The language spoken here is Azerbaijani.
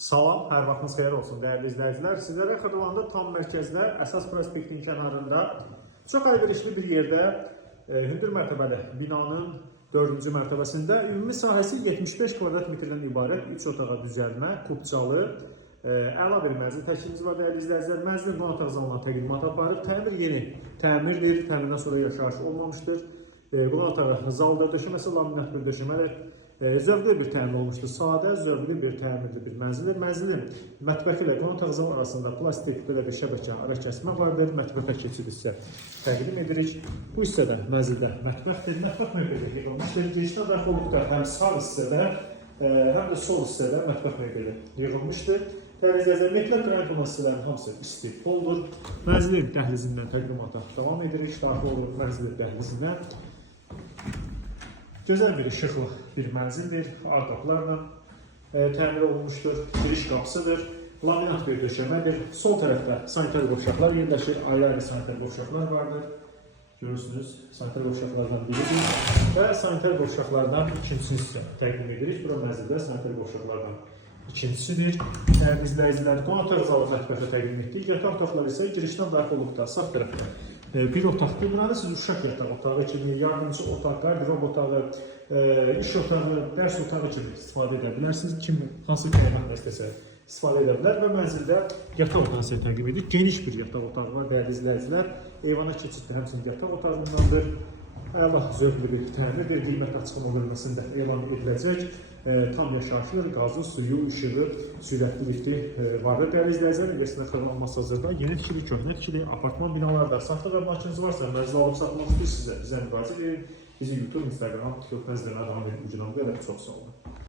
Salam, hər vaxtınız xeyir olsun dəyərli izləyicilər. Sizlərə Xırdalanında tam mərkəzdə, əsas prospektin kənarında çox əlverişli bir yerdə hündür mərtəbəli binanın 4-cü mərtəbəsində ümumi sahəsi 75 kvadrat metrdən ibarət 3 otağa düzəlmə, kubcalı, əla bir mənzil təşkilimiz var dəyərli izləyicilər. Mənzilin qonaq otağına təqdimat aparıb, təmir yeni təmirdir, təmirdən sonra yaşayış olmamışdır. Qonaq otağı zalda döşəməsi laminat bir döşəmələr. Zövqlü bir təmir olmuşdur. Sadə, zövqlü bir təmirli bir mənzildir. Mənzilin mətbəxi ilə qonaq otağı arasında plastik belə bir şəbəkə ara kəsmə vardır. Mətbəxə keçid hissə təqdim edirik. Bu hissədə mənzildə mətbəxdir. Mətbəx möbeli yığılmışdır. Girişdə daxil olduqda həm sağ hissədə, həm də sol hissədə mətbəx möbeli yığılmışdır. Dəyərli izləyicilər, metal qranit hissələrin hamısı isti poldur. Mənzilin dəhlizindən təqdimata davam edirik. Daxil oluruq mənzilin dəhlizindən. Gözəl bir işıqlı bir mənzildir, ağ qapılarla təmir olunmuşdur, giriş qapısıdır, laminat bir döşəmədir. Sol tərəfdə sanitar qovşaqlar yerləşir, ayrı-ayrı sanitar qovşaqlar vardır. Görürsünüz, sanitar qovşaqlardan biridir və sanitar qovşaqlardan ikincisini təqdim edirik. Bura mənzildə sanitar qovşaqlardan ikincisidir. Dəyərli izləyicilər, qonaq otağı zalı mətbəxə təqdim etdik. Yataq otaqları isə girişdən daxil olduqda sağ tərəfdə bir otaqdır. Buranı siz uşaq yataq otağı kimi, yardımcı otaq, qardirob otağı, iş otağı, dərs otağı kimi istifadə edə bilərsiniz. Kim hansı kəlməni istəsə istifadə edə bilər və mənzildə yataq otağı sizə təqdim edir. Geniş bir yataq otağı var dəyərli izləyicilər. Eyvana keçiddə həmçinin yataq otağındandır. Əla zövqlü bir təmirdir. Qiymət açıqlama bölməsində elan ediləcək. Tam yaşayışlı, qazı, suyu, işığı, sürətli lifti vardır. Dəyərli izləyicilər, investisiya xırdalanması hazırda yeni tikili, köhnə tikili, apartman binalarda saxta və makininiz varsa, mənzil alıb saxlamaq istəyirsizsə bizə müraciət edin. Bizi YouTube, Instagram, TikTok mənzillərinə davam edin. Ucundan qədər çox sağ olun.